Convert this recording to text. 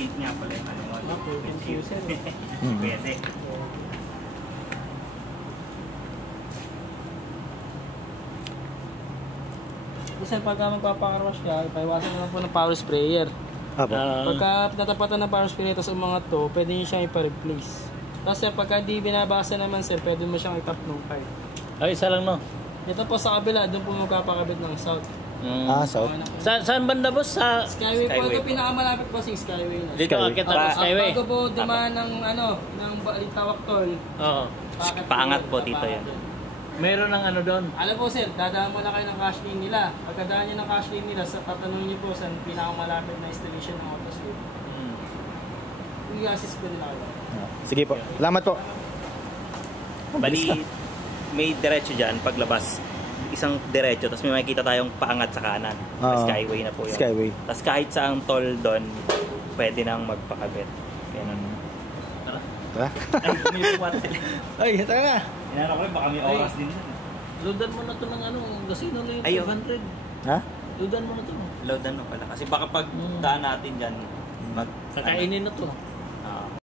i-date nga pala yung ano mo. Confusion. Pwede. Kasi pagka magpapakarwash ka, paiwasan na lang po ng power sprayer. Apo. Pagka natapatan ng power sprayer tapos umangat to, pwede nyo siyang ipa-replace. Tapos pagka di binabasa naman sir, pwede mo siyang itap ng pipe. Ay, isa lang no. Dito po sa kabila, doon po magpapakabit ng south. South. Saan banda boss? Sa Skyway po, Skyway ito po. pinakamalapit po sa Skyway na. dito akit na sa Skyway. Bago po dumaan ng ng Balitawak Toll. Oo. Paangat po dito yan. Meron ng ano doon. Alam po sir, dadaan mo na kayo ng cash lane nila. Pagkadaan nyo ng cash lane nila, tatanungin nyo po saan pinakamalapit na installation ng autosweep. I-assist po nila kayo. Sige po. Salamat po. Bali, may diretso dyan, paglabas. Isang diretso, tapos may makikita tayong paangat sa kanan. Skyway na po yun. Skyway. Tapos kahit saang toll doon, pwede nang magpakabit. Ganun. Tara. Ay, may puwat sila. Ay, tara na. Inano ko rin, baka may oras din. Loadan mo na to ng ano, gasino na yung Ayun. 500. Ha? Loadan mo na to. Loadan mo pala. Kasi baka pag daan natin dyan, Kakainin na to.